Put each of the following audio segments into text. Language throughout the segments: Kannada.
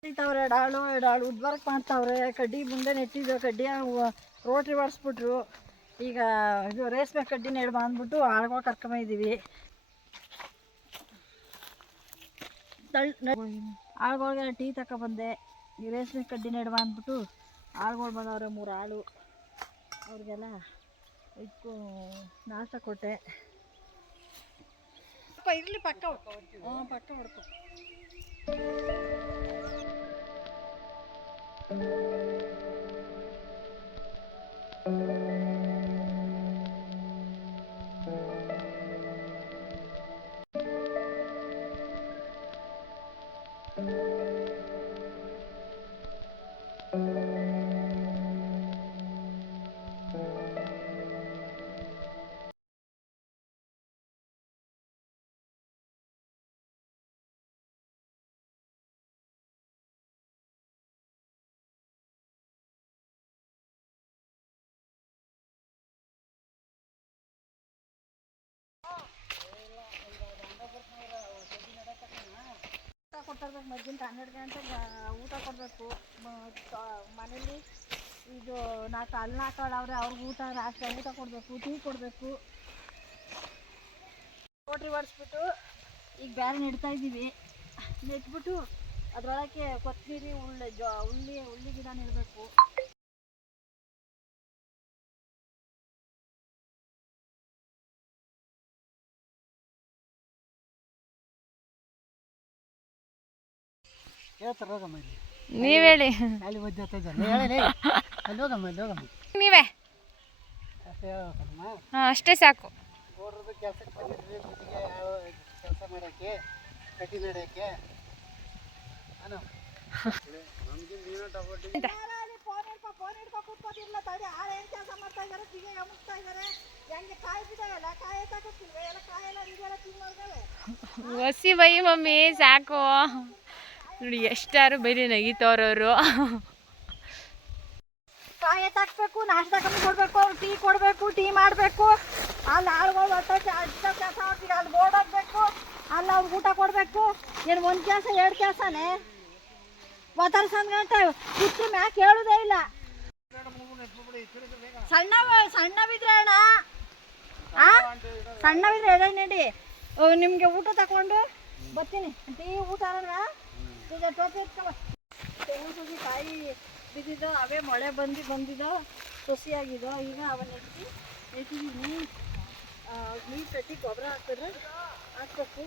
ನೆಟ್ಟಿತಾವ್ರೆ ಡಾಳು ಉದ್ಬಾರಕ್ ಮಾಡ್ತಾವ್ರೆ. ಕಡ್ಡಿ ಮುಂದೆ ನೆಟ್ಟಿದ್ದು ಕಡ್ಡಿ ರೋಟ್ರಿ ಹೊಡ್ಸ್ಬಿಟ್ರು. ಈಗ ಇದು ರೇಷ್ಮೆ ಕಡ್ಡಿ ನೆಡ್ ಬಂದ್ಬಿಟ್ಟು ಆಳ್ಗಳು ಕರ್ಕೊಂಬಂದಿದ್ದೀವಿ. ಆಳ್ಗಳಿಗೆ ಟೀ ತಗೊಬಂದೆ. ಈ ರೇಷ್ಮೆ ಕಡ್ಡಿ ನೆಡ್ ಬಂದ್ಬಿಟ್ಟು ಆಳ್ಗಳು ಬಂದವ್ರೆ 3 ಆಳು. ಅವ್ರಿಗೆಲ್ಲ ಇದಕ್ಕೂ ನಾಷ್ಟ ಕೊಟ್ಟೆ. ಇರಲಿ ಪಕ್ಕ ಪಕ್ಕ ಹೊಡ್ಕೊ. ಕೊಟ್ಟಿರ್ಬೇಕು. ಮಧ್ಯಾಹ್ನ 12 ಗಂಟೆಗೆ ಊಟ ಕೊಡಬೇಕು. ಮನೇಲಿ ಇದು 4 ಹಾಕೊಳ್ಳವ್ರೆ. ಅವ್ರಿಗೆ ಊಟ ನಾಷ್ಟ ಊಟ ಕೊಡಬೇಕು, ಟೀ ಕೊಡಬೇಕು. ರೋಟ್ರಿ ಹೊಡ್ಸ್ಬಿಟ್ಟು ಈಗ ಬೇರೆ ನೆಡ್ತಾ ಇದ್ದೀವಿ. ನೆಟ್ಬಿಟ್ಟು ಅದರೊಳಗೆ ಕೊತ್ತಂಬರಿ ಉಳ್ಳಿ ಗಿಡ ನೆಡಬೇಕು. ನೀವ್ ಹೇಳಿ. ನೀವೇ ಅಷ್ಟೇ ಸಾಕು. ಕೆಲಸ ಮಾಡಕ್ಕೆ ಕಟ್ಟಿ ನಡೆಯಕ್ಕೆ ಒಸಿ ಬೈ ಮಮ್ಮಿ ಸಾಕು. ನೋಡಿ ಎಷ್ಟಾರು ಬೈಲಿ ನಗಿತವ್ರವರು. ಕಾಯಿ ತಾಕ್ಬೇಕು, ನಾಷ್ಟ ಕಮ್ಮಿ ಕೊಡಬೇಕು, ಅವ್ರು ಟೀ ಕೊಡಬೇಕು, ಟೀ ಮಾಡಬೇಕು. ಅಲ್ಲಿ ಆಳುಗಳು ಒಟ್ಟಾಗಿ ಕೆಲಸ ಮಾಡ್ತೀವಿ. ಅಲ್ಲಿ ಬೋರ್ಡ್ ಹಾಕ್ಬೇಕು, ಅಲ್ಲಿ ಅವ್ರಿಗೆ ಊಟ ಕೊಡಬೇಕು. ಏನು 1 ಕೆಲಸ 2 ಕೆಲಸನೇ ಗಂಟೆ ಕುತ್ರ ಮ್ಯಾಕ್ ಹೇಳುದೇ ಇಲ್ಲ. ಸಣ್ಣವಿದ್ರೆ ಅಣ್ಣ ಸಣ್ಣವಿದ್ರೆ ಎಡೆ ನಡಿ. ನಿಮಗೆ ಊಟ ತಗೊಂಡು ಬರ್ತೀನಿ. ಟೀ ಊಟ ಈಗ ಟೋಪಿ ಎತ್ಕೊ. ತೆಂಗಿನ ಸಸಿ ಕಾಯಿ ಬಿದ್ದಿದ್ದೋ, ಅವೇ ಮಳೆ ಬಂದಿದ್ದೋ ಸಸಿಯಾಗಿದ್ದೋ. ಈಗ ಅವನ್ನ ನೆಟ್ಟಿದ್ದೀನಿ. ನೀರು ಕಟ್ಟಿ ಗೊಬ್ಬರ ಹಾಕ್ಬೇಕು.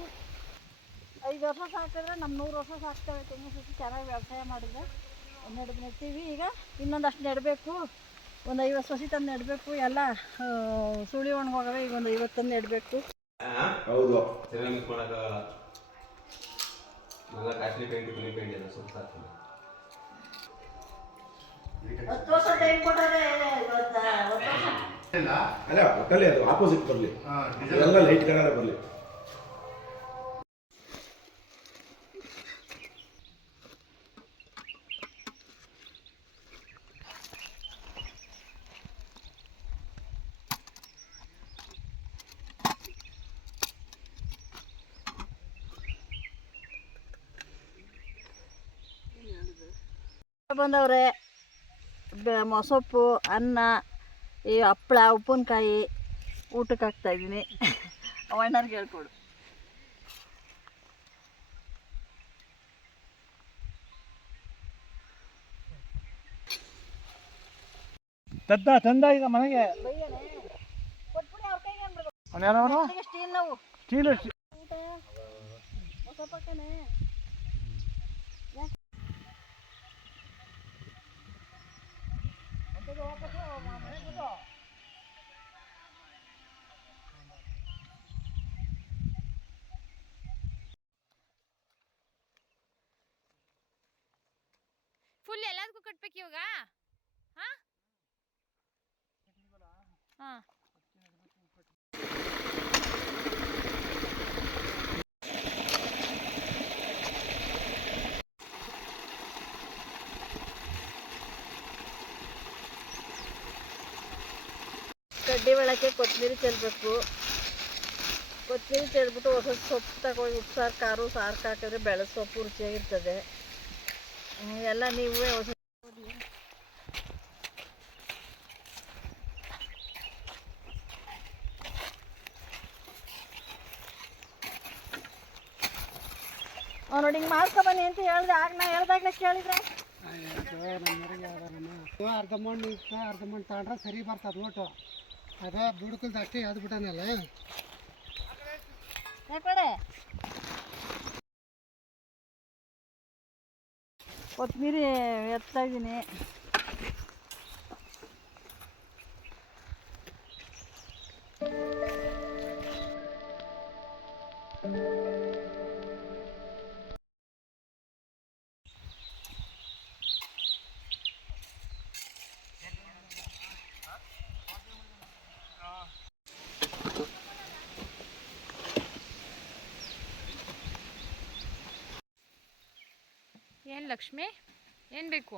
5 ವರ್ಷ ಸಾಕಿದ್ರೆ ನಮ್ಮ 100 ವರ್ಷ ಸಾಕ್ತೇವೆ. ತೆಂಗಿನ ಸಸಿ ಚೆನ್ನಾಗಿ ವ್ಯವಸಾಯ ಮಾಡಿದ್ರೆ ನೆಡ್ತೀವಿ. ಈಗ ಇನ್ನೊಂದಷ್ಟು ನೆಡಬೇಕು. ಒಂದು 50 ಸಸಿ ತಂದು ನೆಡಬೇಕು. ಎಲ್ಲ ಸುಳಿ ಒಣಗೋಗವೆ. ಈಗ ಒಂದು 50 ತಂದು ನೆಡಬೇಕು. ಹೌದು, ಚೆನ್ನಾಗಿ ಮಿಕ್ಸ್ ಮಾಡೋಕ್ಕಾಗಲ್ಲ. നല്ല കാശ്മീർ പെയിന്റ് തുണി പെയിന്റ് ചെയ്ത സുൽത്താൻ 10 ವರ್ಷ ಟೈಮ್ ಕೊಟ್ಟರೆ ಅಲ್ಲ ಒಟ್ಟಲ್ಲಿ ಅದು ಆಪೋಸಿಟ್ ಬರಲಿ. ಎಲ್ಲ ಲೈಟ್ ಕಲರ್ ಬರಲಿ. ಬಂದವ್ರೆ. ಮೊಸಪ್ಪು, ಅನ್ನ, ಈ ಹಪ್ಪಳ, ಉಪ್ಪಿನಕಾಯಿ ಊಟಕ್ಕೆ ಹಾಕ್ತಾಯಿದ್ದೀನಿ. ಅಣ್ಣವ್ರಿಗೆ ಹೇಳ್ಕೊಡು. ತಂದ ಈಗ ಮನೆಗೆ ಸ್ಟೀಲ್ ನಾವು ಮೊಸಪ್ಪಕ್ಕನೆ ಫುಲ್ ಎಲ್ಲದಕ್ಕೂ ಕಟ್ಬೇಕು ಇವಾಗ. ಕಡ್ಡಿ ಬೆಳಕ್ಕೆ ಕೊತ್ತಂಬರಿ ಚೆಲ್ಲಬೇಕು. ಕೊತ್ತಂಬರಿ ಚೆಲ್ಬಿಟ್ಟು ಹೊಸ ಸೊಪ್ಪು ತಗೊಂಡು ಉಪ್ಸಾರು ಸಾರು ಹಾಕಿದ್ರೆ ಬೆಳೆ ಸೊಪ್ಪು ರುಚಿಯಾಗಿರ್ತದೆ. ಎಲ್ಲ ನೀವೇ ಹೊಸ ನೋಡಿ ಹಿಂಗೆ ಮಾಡ್ಕೊಬನ್ನಿ ಅಂತ ಹೇಳ್ದೆ. ಆಗ ನಾ ಹೇಳ್ದಾಗಲೇ ಕೇಳಿದ್ರೆ ಅರ್ಧ ಮಣ್ಣು ಇತ್ತು, ಅರ್ಧ ಮಣ್ಣು ತಗೊಂಡ್ರೆ ಸರಿ ಬರ್ತದೆ ಓಟು. ಅದ ಬುಡ್ಕಲ್ದು ಅಷ್ಟೇ ಯಾವ್ದು ಬಿಟ್ಟಾನಲ್ಲ. ಕಡೆ ಕೊತ್ತಂಬರಿ ಎತ್ತಾ ಇದ್ದೀನಿ. ಏನು ಲಕ್ಷ್ಮಿ, ಏನು ಬೇಕು?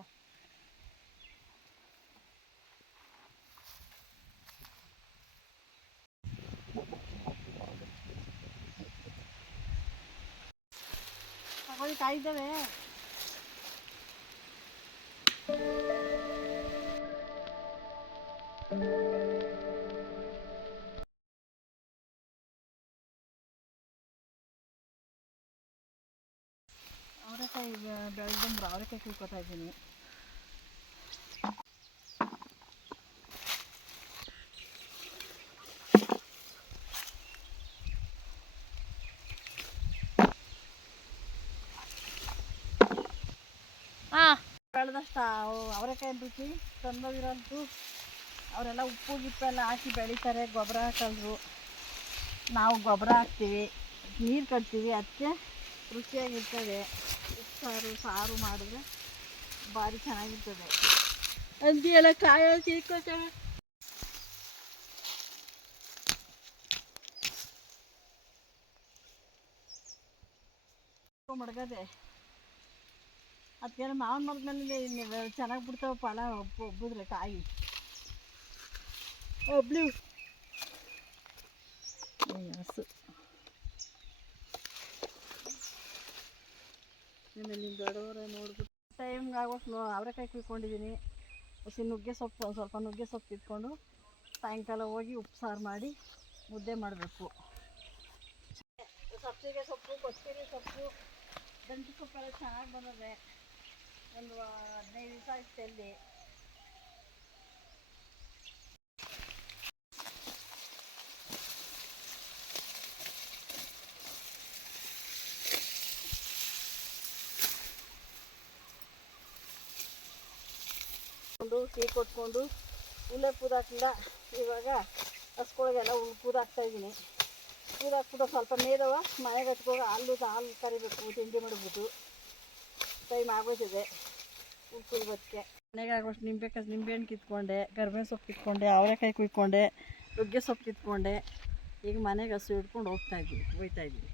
ತಗೊಳ್ಳಿ, ಕಾಯಿದ್ದಾವೆ. ಅವರೆಕಾಯಿ ಬೆಳೆದಂದ್ರೆ ಅವರೆಕಾಯಿ ಕುಯ್ಕೋತಾ ಇದ್ದೀನಿ. ಹಾಂ, ಬೆಳೆದಷ್ಟು ಅವರೆಕಾಯಿ ರುಚಿ ತಂದೋಗಿರೋದು. ಅವರೆಲ್ಲ ಉಪ್ಪು ಗಿಪ್ಪೆಲ್ಲ ಹಾಕಿ ಬೆಳೀತಾರೆ, ಗೊಬ್ಬರ ಹಾಕಲ್ರು. ನಾವು ಗೊಬ್ಬರ ಹಾಕ್ತೀವಿ, ನೀರು ಕಟ್ತೀವಿ, ಅದಕ್ಕೆ ರುಚಿಯಾಗಿರ್ತದೆ. ಉಪ್ಸಾರು ಸಾರು ಮಾಡಿದ್ರೆ ಭಾರಿ ಚೆನ್ನಾಗಿರ್ತದೆ. ಅಂದಿ ಎಲ್ಲ ಕಾಯಲ್ಲಿ ತಿಳ್ಕೊತೇವೆ. ಮಡ್ಗದೆ ಅದಕ್ಕೆ ಮಾವಿನ ಮರದ ಮೇಲೆ ಚೆನ್ನಾಗಿ ಬಿಡ್ತಾವೆ ಫಲ. ಒಬ್ಬಿದ್ರೆ ಕಾಯಿ ಒಬ್ಳು ಹಸು. ಆಮೇಲೆ ನಿಮ್ಮ ದೊಡ್ಡವರೇ ನೋಡ್ಬಿಟ್ಟು ಟೈಮ್ಗೆ ಆಗೋಷ್ಟು ಅವರೆಕಾಯಿ ಕುಯ್ಕೊಂಡಿದ್ದೀನಿ. ಹಸಿ ನುಗ್ಗೆ ಸೊಪ್ಪು, ಸ್ವಲ್ಪ ನುಗ್ಗೆ ಸೊಪ್ಪು ಇಟ್ಕೊಂಡು ಸಾಯಂಕಾಲ ಹೋಗಿ ಉಪ್ಪು ಸಾರು ಮಾಡಿ ಮುದ್ದೆ ಮಾಡಬೇಕು. ಸಬ್ಸಿಗೆ ಸೊಪ್ಪು, ಕೊತ್ತಂಬರಿ ಸೊಪ್ಪು, ದಂಟು ಸೊಪ್ಪೆಲ್ಲ ಚೆನ್ನಾಗಿ ಬಂದಿದೆ. ಒಂದು 15 ದಿವಸ ಆಯ್ತು ಎಲ್ಲಿ. ಟೀ ಕೊಟ್ಕೊಂಡು ಉಲ್ಲೆ ಕೂದಾಕಿಲ್ಲ. ಇವಾಗ ಹಸ್ಕೊಳಗೆಲ್ಲ ಕೂದಾಕ್ತಾಯಿದ್ದೀನಿ. ಕೂದಾಕ್ಬಿಟ್ಟು ಸ್ವಲ್ಪ ಮೇದವ ಮನೆಗೆ ಹಚ್ಕೋಗಿ ಹಾಲು ಕರಿಬೇಕು, ತಿಂಡಿ ಮಾಡಿಬಿಟ್ಟು. ಟೈಮ್ ಆಗೋತಿದೆ ಕುಯ್ಬೋದಕ್ಕೆ. ಮನೆಗೆ ಆಗೋಷ್ಟು ನಿಂಬೆಹಣ್ಣು ಕಿತ್ಕೊಂಡೆ, ಕರಿಬೇವು ಸೊಪ್ಪು ಕಿತ್ಕೊಂಡೆ, ಅವರೆಕಾಯಿ ಕುಯ್ಕೊಂಡೆ, ನುಗ್ಗೆ ಸೊಪ್ಪು ಕಿತ್ಕೊಂಡೆ. ಈಗ ಮನೆಗೆ ಹಸು ಹಿಡ್ಕೊಂಡು ಹೋಗ್ತಾಯಿದ್ವಿ.